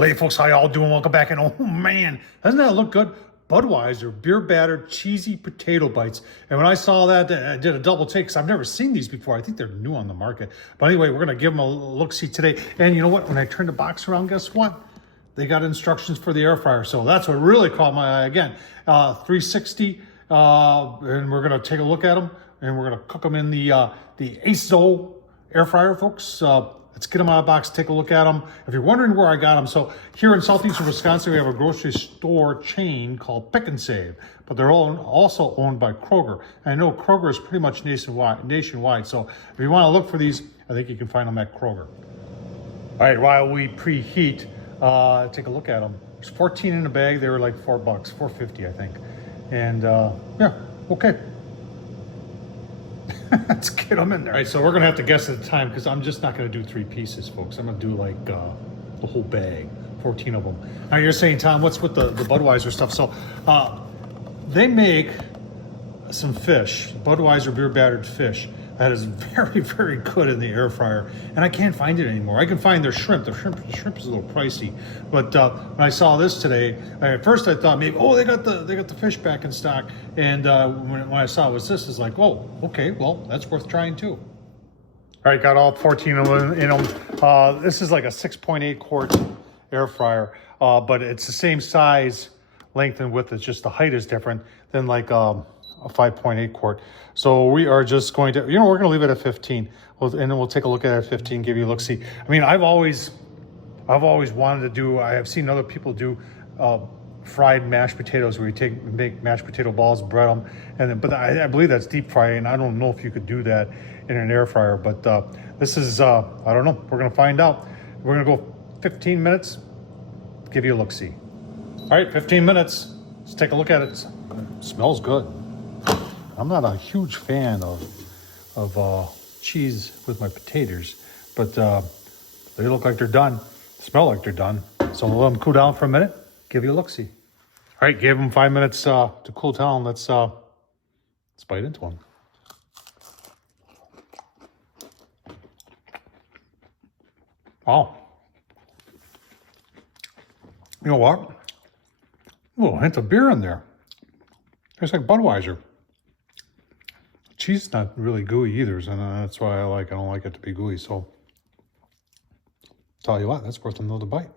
Hey folks, how y'all doing? Welcome back. And oh man, doesn't that look good? Budweiser beer battered cheesy potato bites. And when I saw that, I did a double take because I've never seen these before. I think they're new on the market. But anyway, we're gonna give them a look-see today. And you know what? When I turned the box around, guess what? They got instructions for the air fryer. So that's what really caught my eye. Again, 360, and we're gonna take a look at them, and we're gonna cook them in the ASO air fryer, folks. Let's get them out of the box, take a look at them. If you're wondering where I got them, so here in southeastern Wisconsin, we have a grocery store chain called Pick and Save, but they're all also owned by Kroger. And I know Kroger is pretty much nationwide. So if you want to look for these, I think you can find them at Kroger. All right, while we preheat, take a look at them. There's 14 in the bag. They were like $4, $4.50, I think. And yeah, okay. Let's get them in there. All right, so we're gonna have to guess at the time because I'm just not gonna do 3 pieces, folks. I'm gonna do like the whole bag, 14 of them. Now you're saying, Tom, what's with the Budweiser stuff? So they make some fish, Budweiser beer battered fish, that is very, very good in the air fryer. And I can't find it anymore. I can find their shrimp. The shrimp is a little pricey. But when I saw this today, at first I thought maybe, oh, they got the fish back in stock. And when I saw it was this, it's like, oh, okay, well, that's worth trying too. All right, got all 14 of them in them. This is like a 6.8 quart air fryer, but it's the same size, length and width. It's just the height is different than like a 5.8 quart. So we are just going to, we're going to leave it at 15. And then we'll take a look at it at 15, give you a look-see. I mean, I've always wanted to do, I have seen other people do fried mashed potatoes where you make mashed potato balls, bread them, and then, but I believe that's deep frying. I don't know if you could do that in an air fryer, but this is, I don't know. We're going to find out. We're going to go 15 minutes, give you a look-see. All right, 15 minutes. Let's take a look at it. It smells good. I'm not a huge fan of cheese with my potatoes, but they look like they're done, smell like they're done. So we'll let them cool down for a minute, give you a look-see. All right, give them 5 minutes to cool down. Let's bite into them. Wow. You know what? A little hint of beer in there. Tastes like Budweiser. Cheese is not really gooey either, and that's why I don't like it to be gooey. So, tell you what, that's worth another bite.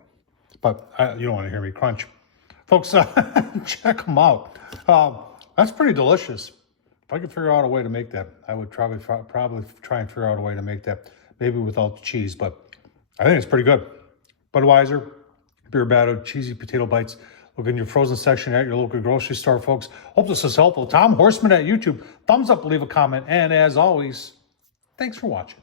But you don't want to hear me crunch, folks. Check them out. That's pretty delicious. If I could figure out a way to make that, I would probably try and figure out a way to make that, maybe without the cheese. But I think it's pretty good. Budweiser beer battered cheesy potato bites. Look in your frozen section at your local grocery store, folks. Hope this is helpful. Tom Horsman at YouTube. Thumbs up, leave a comment. And as always, thanks for watching.